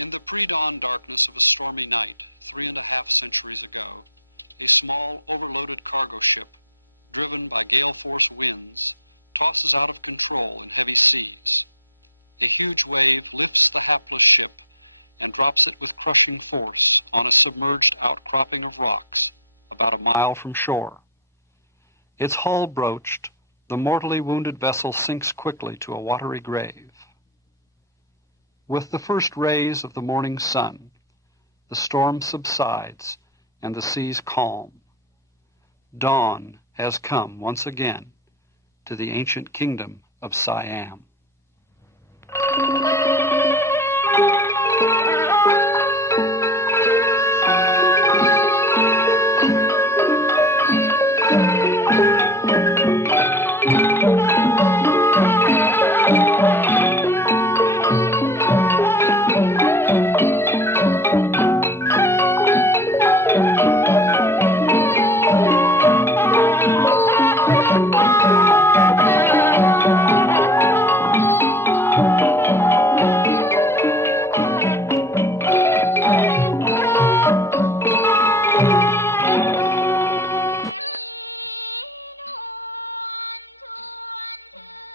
In the pre-dawn darkness of a stormy night, 3.5 centuries ago, a small, overloaded cargo ship, driven by gale-force winds, tosses out of control in heavy seas. A huge wave lifts the hapless ship and drops it with crushing force on a submerged outcropping of rock about a mile from shore. Its hull broached, the mortally wounded vessel sinks quickly to a watery grave. With the first rays of the morning sun, the storm subsides and the seas calm. Dawn has come once again to the ancient kingdom of Siam.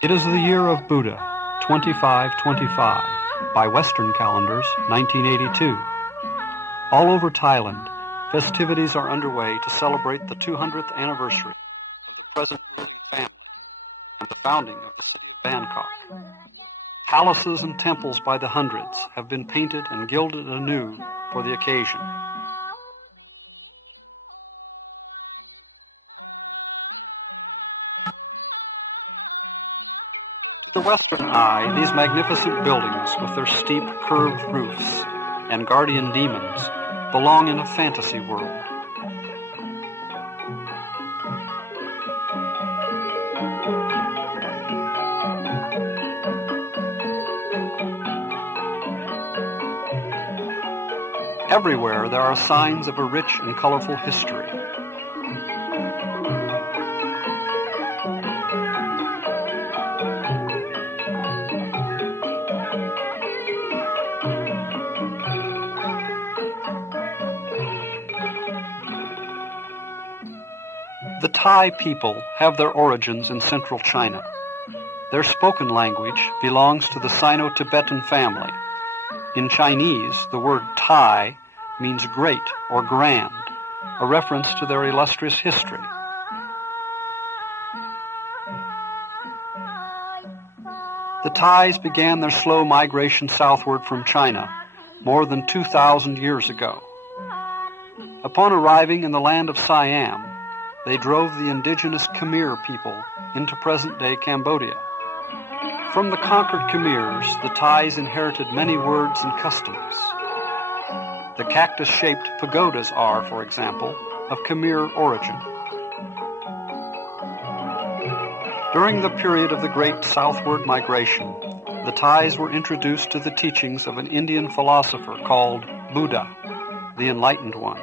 It is the year of Buddha, 2525, by Western calendars, 1982. All over Thailand, festivities are underway to celebrate the 200th anniversary of the present family and the founding of the city of Bangkok. Palaces and temples by the hundreds have been painted and gilded anew for the occasion. To the western eye, these magnificent buildings with their steep, curved roofs and guardian demons belong in a fantasy world. Everywhere there are signs of a rich and colorful history. The Thai people have their origins in central China. Their spoken language belongs to the Sino-Tibetan family. In Chinese, the word Thai means great or grand, a reference to their illustrious history. The Thais began their slow migration southward from China more than 2,000 years ago. Upon arriving in the land of Siam, they drove the indigenous Khmer people into present-day Cambodia. From the conquered Khmers, the Thais inherited many words and customs. The cactus-shaped pagodas are, for example, of Khmer origin. During the period of the great southward migration, the Thais were introduced to the teachings of an Indian philosopher called Buddha, the Enlightened One.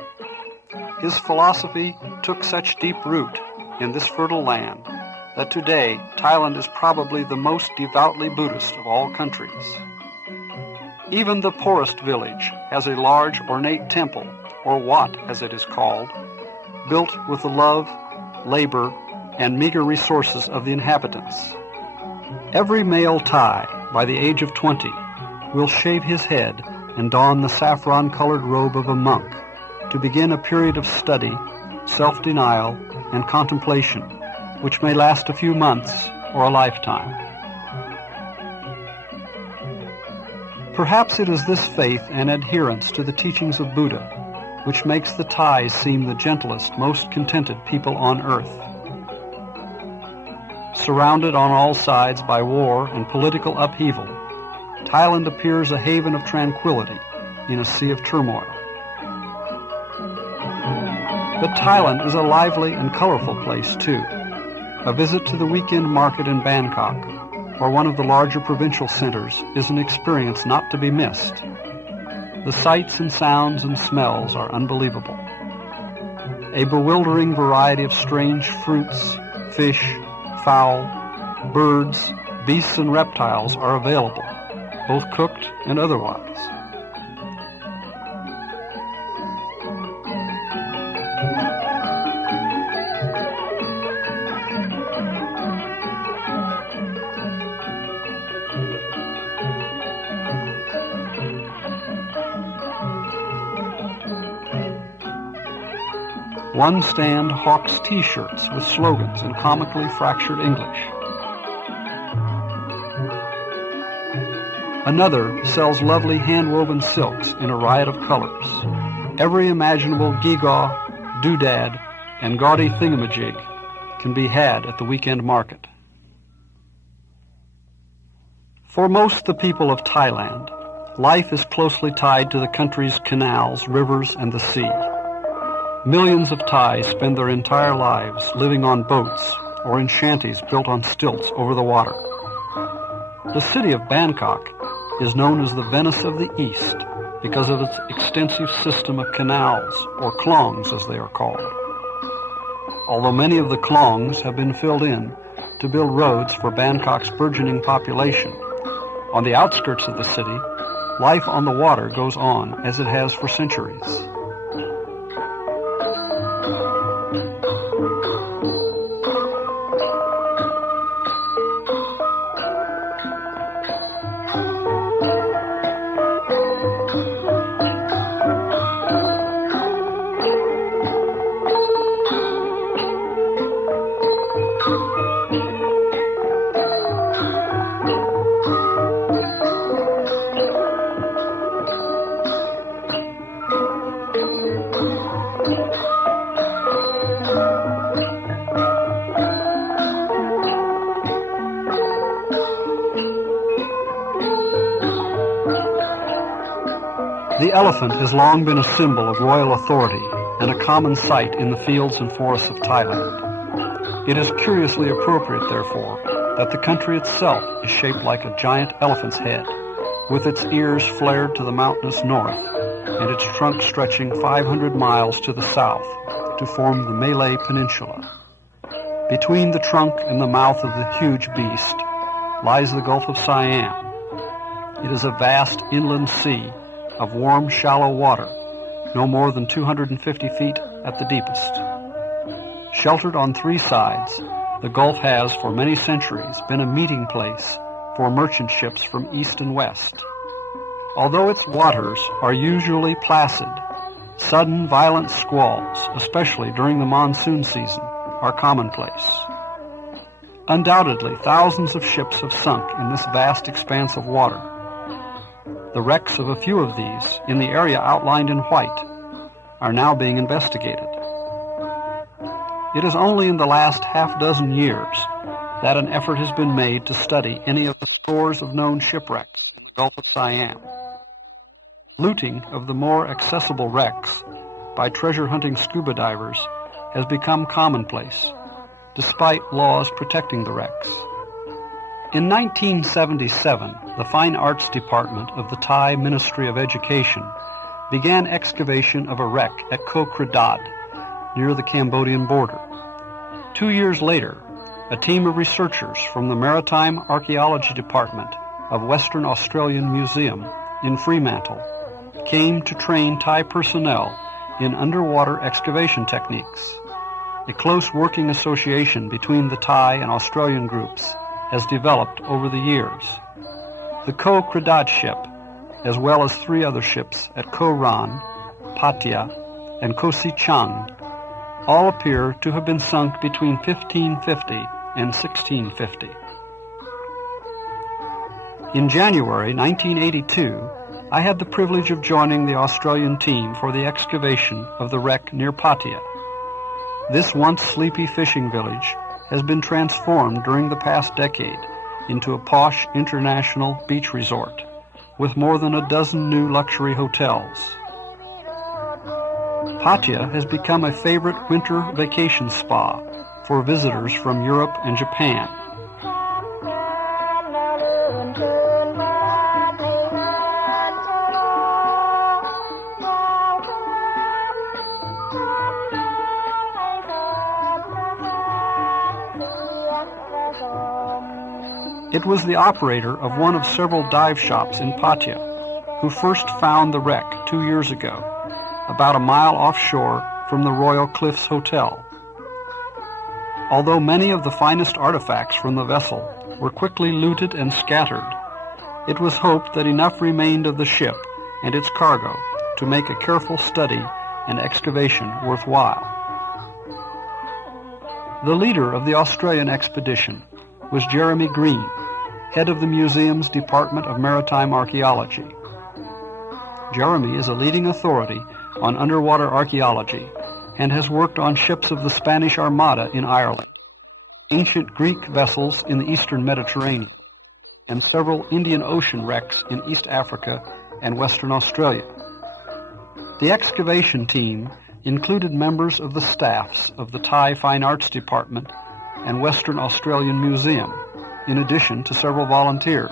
His philosophy took such deep root in this fertile land that today Thailand is probably the most devoutly Buddhist of all countries. Even the poorest village has a large ornate temple, or wat as it is called, built with the love, labor, and meager resources of the inhabitants. Every male Thai, by the age of 20, will shave his head and don the saffron-colored robe of a monk to begin a period of study, self-denial, and contemplation, which may last a few months or a lifetime. Perhaps it is this faith and adherence to the teachings of Buddha which makes the Thais seem the gentlest, most contented people on earth. Surrounded on all sides by war and political upheaval, Thailand appears a haven of tranquility in a sea of turmoil. But Thailand is a lively and colorful place, too. A visit to the weekend market in Bangkok, or one of the larger provincial centers, is an experience not to be missed. The sights and sounds and smells are unbelievable. A bewildering variety of strange fruits, fish, fowl, birds, beasts, and reptiles are available, both cooked and otherwise. One stand hawks T-shirts with slogans in comically fractured English. Another sells lovely hand-woven silks in a riot of colors. Every imaginable gewgaw, doodad, and gaudy thingamajig can be had at the weekend market. For most of the people of Thailand, life is closely tied to the country's canals, rivers, and the sea. Millions of Thais spend their entire lives living on boats or in shanties built on stilts over the water. The city of Bangkok is known as the Venice of the East because of its extensive system of canals, or klongs as they are called. Although many of the klongs have been filled in to build roads for Bangkok's burgeoning population, on the outskirts of the city, life on the water goes on as it has for centuries. The elephant has long been a symbol of royal authority and a common sight in the fields and forests of Thailand. It is curiously appropriate, therefore, that the country itself is shaped like a giant elephant's head, with its ears flared to the mountainous north and its trunk stretching 500 miles to the south to form the Malay Peninsula. Between the trunk and the mouth of the huge beast lies the Gulf of Siam. It is a vast inland sea of warm, shallow water, no more than 250 feet at the deepest. Sheltered on three sides, the Gulf has for many centuries been a meeting place for merchant ships from east and west. Although its waters are usually placid, sudden violent squalls, especially during the monsoon season, are commonplace. Undoubtedly, thousands of ships have sunk in this vast expanse of water. The wrecks of a few of these, in the area outlined in white, are now being investigated. It is only in the last half dozen years that an effort has been made to study any of the scores of known shipwrecks in the Gulf of Siam. Looting of the more accessible wrecks by treasure-hunting scuba divers has become commonplace, despite laws protecting the wrecks. In 1977, the Fine Arts Department of the Thai Ministry of Education began excavation of a wreck at Koh Kradad, near the Cambodian border. 2 years later, a team of researchers from the Maritime Archaeology Department of Western Australian Museum in Fremantle came to train Thai personnel in underwater excavation techniques. A close working association between the Thai and Australian groups has developed over the years. The Koh Kradad ship, as well as 3 other ships at Koh Ran, PATTEYAv, and Koh Si Chang, all appear to have been sunk between 1550 and 1650. In January 1982, I had the privilege of joining the Australian team for the excavation of the wreck near Pattaya. This once sleepy fishing village has been transformed during the past decade into a posh international beach resort with more than a dozen new luxury hotels. Pattaya has become a favorite winter vacation spa for visitors from Europe and Japan. It was the operator of one of several dive shops in Pattaya who first found the wreck 2 years ago, about a mile offshore from the Royal Cliffs Hotel. Although many of the finest artifacts from the vessel were quickly looted and scattered, it was hoped that enough remained of the ship and its cargo to make a careful study and excavation worthwhile. The leader of the Australian expedition was Jeremy Green, head of the museum's Department of Maritime Archaeology. Jeremy is a leading authority on underwater archaeology and has worked on ships of the Spanish Armada in Ireland, ancient Greek vessels in the eastern Mediterranean, and several Indian Ocean wrecks in East Africa and Western Australia. The excavation team included members of the staffs of the Thai Fine Arts Department and Western Australian Museum, in addition to several volunteers.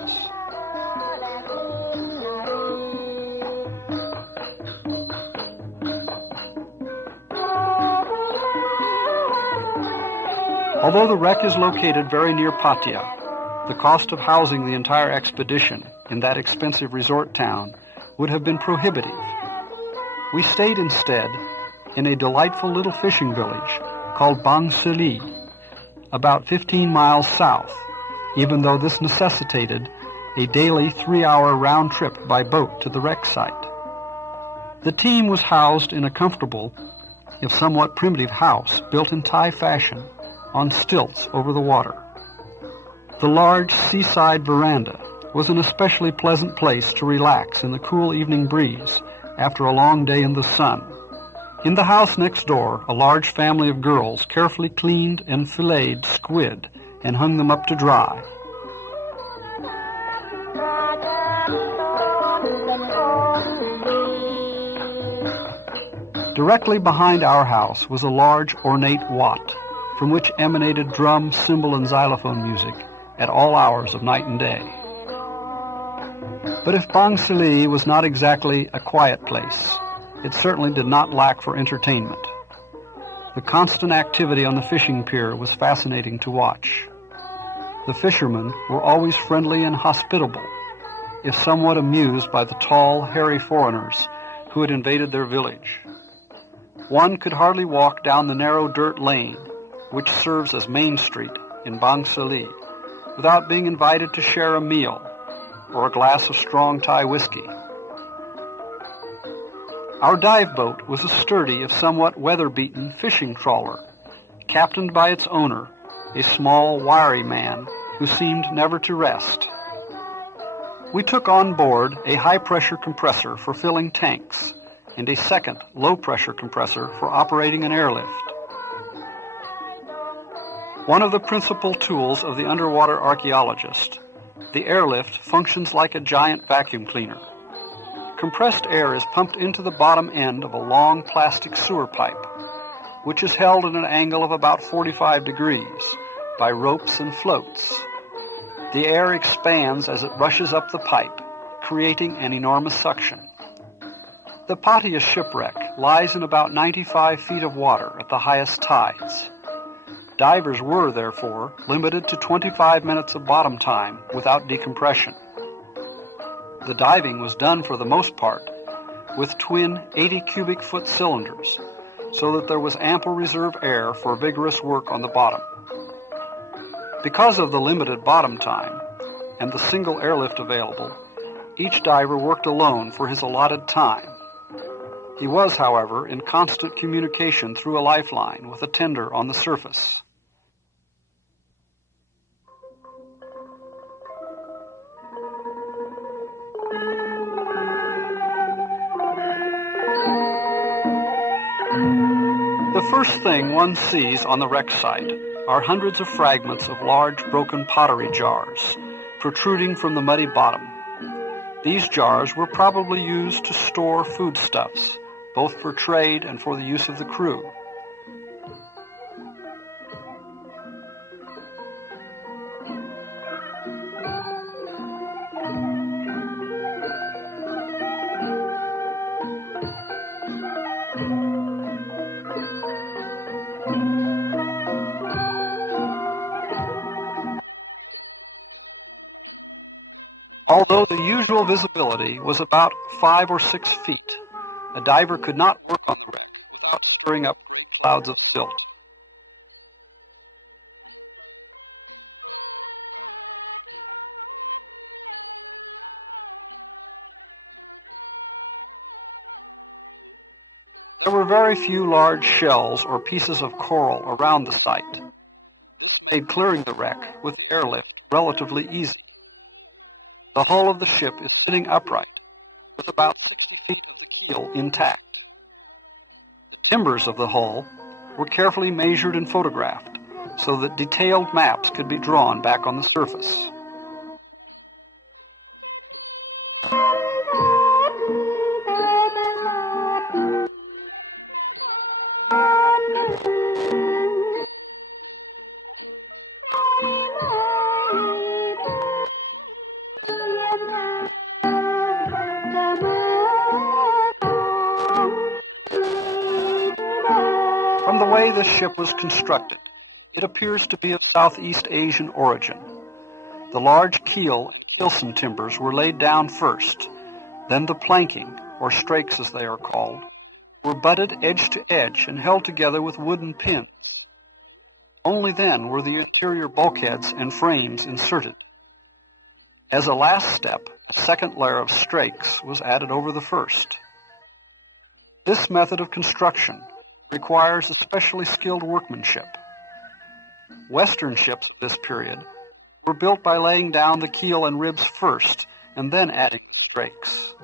Although the wreck is located very near Pattaya, the cost of housing the entire expedition in that expensive resort town would have been prohibitive. We stayed instead in a delightful little fishing village called Bang Sali, about 15 miles south, even though this necessitated a daily 3-hour round trip by boat to the wreck site. The team was housed in a comfortable, if somewhat primitive house built in Thai fashion on stilts over the water. The large seaside veranda was an especially pleasant place to relax in the cool evening breeze after a long day in the sun. In the house next door, a large family of girls carefully cleaned and filleted squid and hung them up to dry. Directly behind our house was a large ornate wat, from which emanated drum, cymbal, and xylophone music at all hours of night and day. But if Bang Sali was not exactly a quiet place, it certainly did not lack for entertainment. The constant activity on the fishing pier was fascinating to watch. The fishermen were always friendly and hospitable, if somewhat amused by the tall, hairy foreigners who had invaded their village. One could hardly walk down the narrow dirt lane, which serves as Main Street in Bang Sali, without being invited to share a meal or a glass of strong Thai whiskey. Our dive boat was a sturdy, if somewhat weather-beaten, fishing trawler, captained by its owner, a small, wiry man who seemed never to rest. We took on board a high-pressure compressor for filling tanks and a second low-pressure compressor for operating an airlift. One of the principal tools of the underwater archaeologist, the airlift functions like a giant vacuum cleaner. Compressed air is pumped into the bottom end of a long plastic sewer pipe, which is held at an angle of about 45 degrees by ropes and floats. The air expands as it rushes up the pipe, creating an enormous suction. The PATTEYAv shipwreck lies in about 95 feet of water at the highest tides. Divers were, therefore, limited to 25 minutes of bottom time without decompression. The diving was done for the most part with twin 80 cubic foot cylinders, so that there was ample reserve air for vigorous work on the bottom. Because of the limited bottom time and the single airlift available, each diver worked alone for his allotted time. He was, however, in constant communication through a lifeline with a tender on the surface. The first thing one sees on the wreck site are hundreds of fragments of large broken pottery jars protruding from the muddy bottom. These jars were probably used to store foodstuffs, both for trade and for the use of the crew. Although the usual visibility was about 5 or 6 feet, a diver could not work on the wreck without stirring up clouds of silt. There were very few large shells or pieces of coral around the site, made clearing the wreck with airlift relatively easy. The hull of the ship is sitting upright, with about 60 feet of the keel intact. The timbers of the hull were carefully measured and photographed so that detailed maps could be drawn back on the surface. From the way this ship was constructed, it appears to be of Southeast Asian origin. The large keel and keelson timbers were laid down first, then the planking, or strakes as they are called, were butted edge to edge and held together with wooden pins. Only then were the interior bulkheads and frames inserted. As a last step, a second layer of strakes was added over the first. This method of construction requires especially skilled workmanship. Western ships of this period were built by laying down the keel and ribs first and then adding strakes.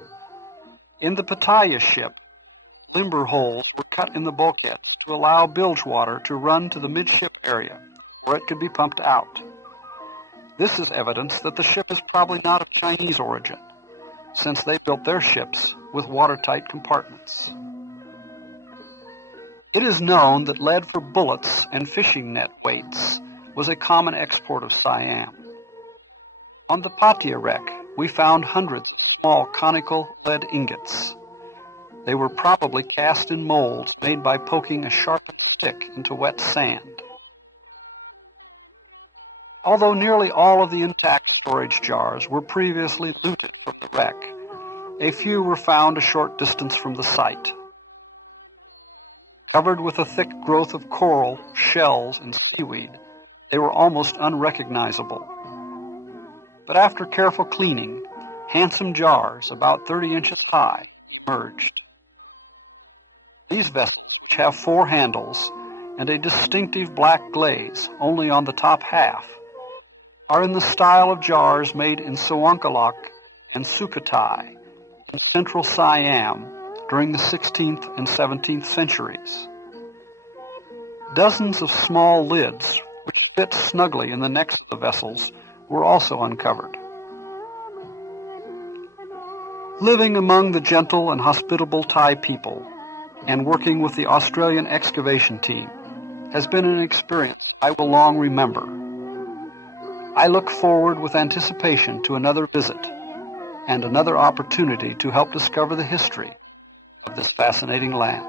In the PATTEYAv ship, limber holes were cut in the bulkhead to allow bilge water to run to the midship area where it could be pumped out. This is evidence that the ship is probably not of Chinese origin, since they built their ships with watertight compartments. It is known that lead for bullets and fishing net weights was a common export of Siam. On the PATTEYAv wreck, we found hundreds of small conical lead ingots. They were probably cast in molds made by poking a sharp stick into wet sand. Although nearly all of the intact storage jars were previously looted from the wreck, a few were found a short distance from the site. Covered with a thick growth of coral, shells, and seaweed, they were almost unrecognizable. But after careful cleaning, handsome jars about 30 inches high emerged. These vessels, which have 4 handles and a distinctive black glaze only on the top half, are in the style of jars made in Sawangkalak and Sukhothai in central Siam during the 16th and 17th centuries. Dozens of small lids, which fit snugly in the necks of the vessels, were also uncovered. Living among the gentle and hospitable Thai people and working with the Australian excavation team has been an experience I will long remember. I look forward with anticipation to another visit and another opportunity to help discover the history of this fascinating land.